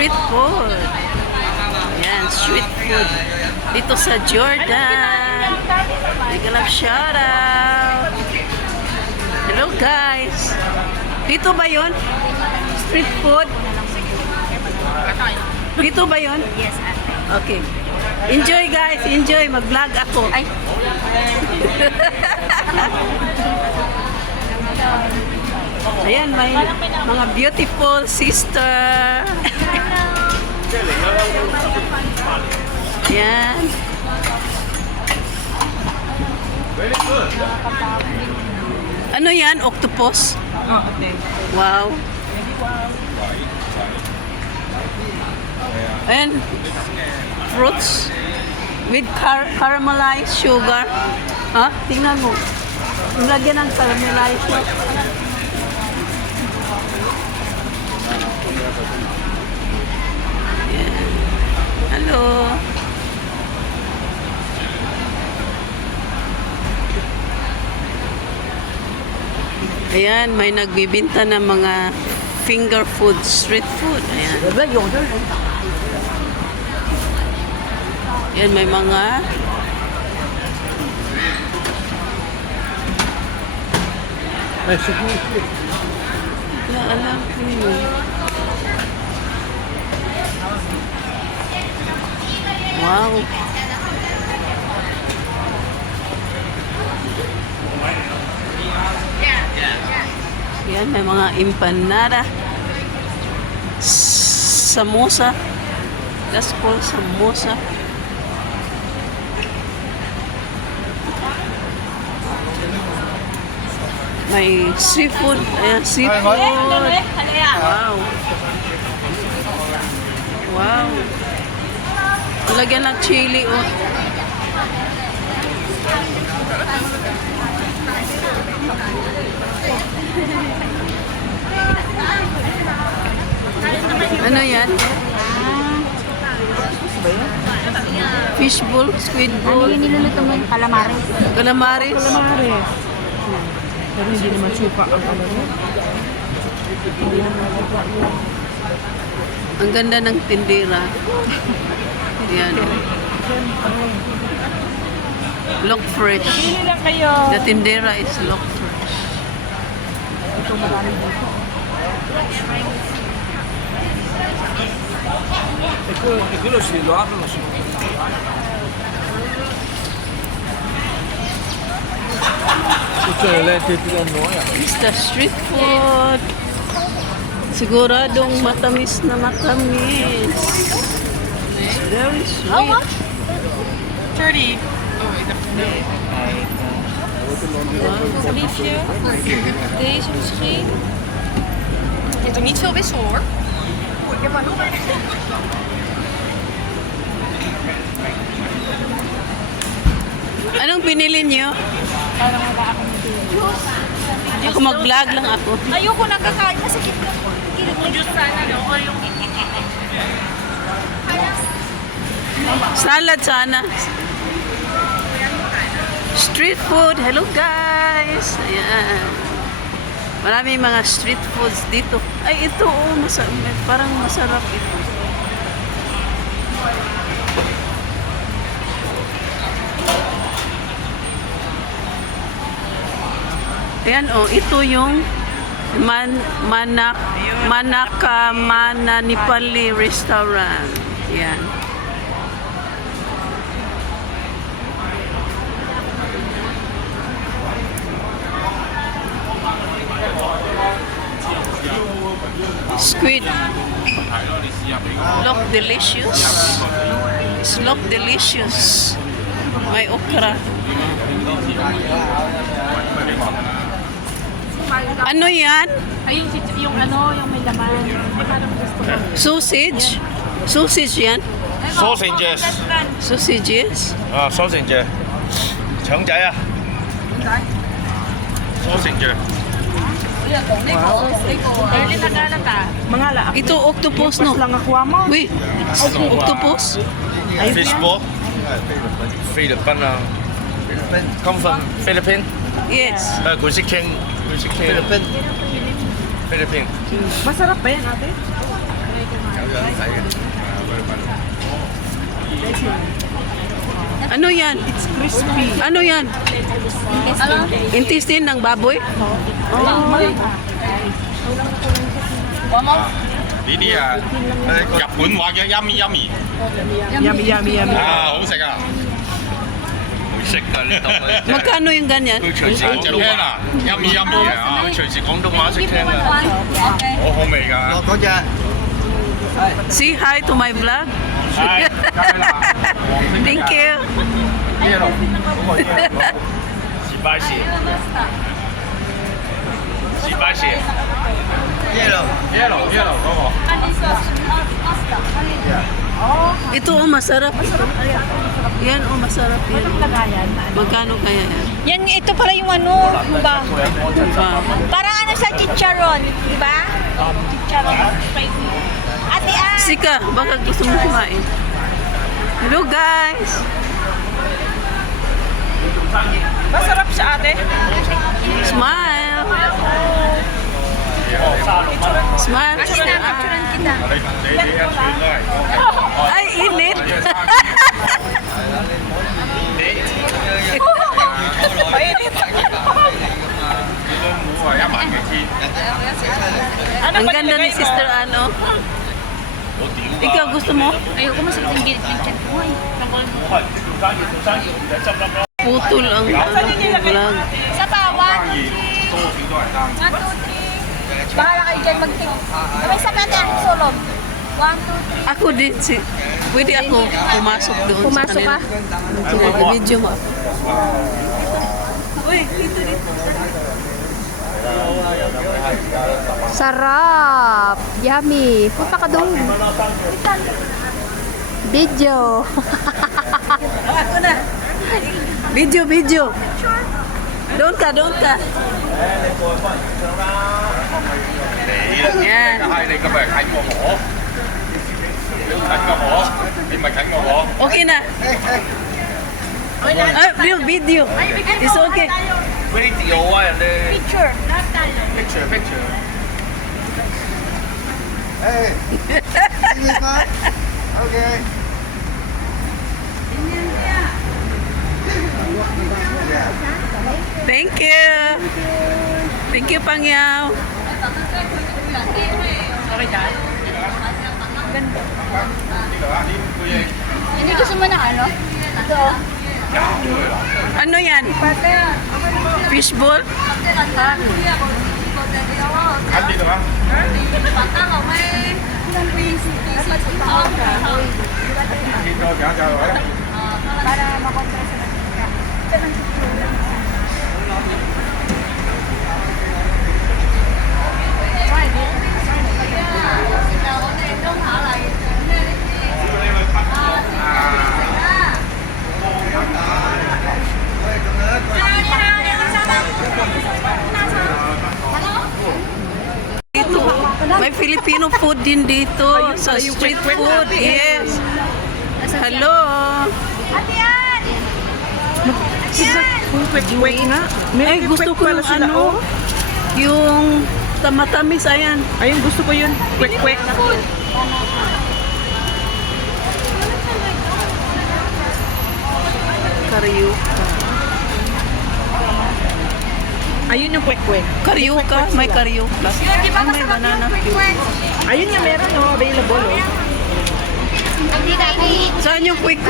street food. Ayan, street food. Dito sa Jordan. Big love shoutout. Hello guys. Dito ba yun? Street food? Dito ba yun? Yes, ate. Okay. Enjoy guys, enjoy. Mag-vlog ako. Ay. Ayan, may mga beautiful sister. Ayan. Ano yan? Octopus? Oh, okay. Wow. And fruits with caramelized sugar. Ha? Tingnan mo. Lagyan ng caramelized sugar. Yeah. Hello. Ayan, may nagbibinta ng mga finger food, street food. Ayan. Yan, may mga wala alam ko yun. Wow. Yan, may mga empanada. Samosa. That's called samosa. May seafood. Ayan, seafood. Wow. Wow. Lagyan ng chili. Oh. Ano yan? Fishbowl, squid Ano bowl, yung niluluto mo? Calamares. calamares. Calamares. Pero hindi naman suka ang ano mo. Hindi naman suka yun. Ang ganda ng tindera. Yan. Look fresh. Pili lang kayo. The tindera is look fresh. Ito marami dito. quello si lo aprono su. Tutte le lenti da noi. It's the street food. Siguradong matamis na matamis. It's very sweet. How much? 30. Liefje. Deze misschien. Je hebt er niet veel wissel hoor. Anong binili niyo? Parang wala akong juice. Ako mag-vlog lang ako. Ayoko nagkakain kasi kilid mo juice sana no? O yung Salad sana. Street food. Hello guys. Ayan. Maraming mga street foods dito. Ay, ito oh, parang masarap ito. Ayan oh, ito yung Manaka Mana Nepali Restaurant. Ayan. Squid. Look delicious. It's look delicious. May okra. Ano yan? ay yung ano, yung may laman. Parang gusto ko. Sausage? Sausage yan? Sausages. Sausages? 아, 소시지. 정자야. 소시지. Early na galat ah. Mga la. Ito octopus no? lang ako mo. Wait, octopus? Fishball. Philippine. Come from Philippines. Yes. Gusiking. Philippines. Masarap ba yan ate? Ano yan? It's crispy. Ano yan? Intestine ng baboy? Ini啊，日本話嘅 yummy yummy Yummy, yummy, yummy. 啊，好食啊！會識㗎呢度。 Magkano yung ganyan? 佢隨時講聽啊，yummy yummy 啊，佢隨時廣東話識聽啊，好好味㗎。嗰只 Say hi to my vlog. 係，Thank you. 是拜謝，是拜謝。Yellow 嗰個。 Ito oh, masarap. Yan oh, masarap yan. Magkano kaya yan? Yan, ito pala yung ano, ba? Ah, Parang ano sa chicharon, di ba? Chicharon. Ate Ann! Sika, baka gusto mo kumain. Hello guys! Masarap siya, ate. Smile! Smile! Picturean kita. Ay, init! Ang ganda ni Sister Ano. Ikaw gusto mo? Ayoko masakit yung gilid ng tiyan ko. Ay, Putol ang vlog. Isa pa, 1, 2, 3. Bahala kayo dyan mag-take. May isa pa natin, sulog. 1, 2, 3. Ako din si... Pwede ako pumasok doon Pumasok sa ka? kanila. Video mo. Uy, dito. Sarap! Yummy! Punta ka doon. Video. Ako na. Video. Doon ka. Yan. 係你咁咪近過我，你近過我，你咪近過我。 Okay na. Ah, real video. It's okay. Video 啊，人哋 Picture. picture。 Okay. Thank you. Thank you, Pangyaw. Hindi gusto mo ng ano? Ito. Ano yan? Fishball?近啲係嘛？ 見到搞搞位。 Para makontra sa Dito. May Filipino food din dito. Sa street food. Yes. Hello. Ate Ann! Kung quick nga. Ay, gusto ko yung ano. Yung tamatamis, ayan. Ayun, gusto ko yun. Quick. Karyuka. Ayun yung quick. Karyuka? May karyuka. Ay, may banana cue. Ayun yung meron, no? Available, oh. Hindi tayo ni... Saan yung quick?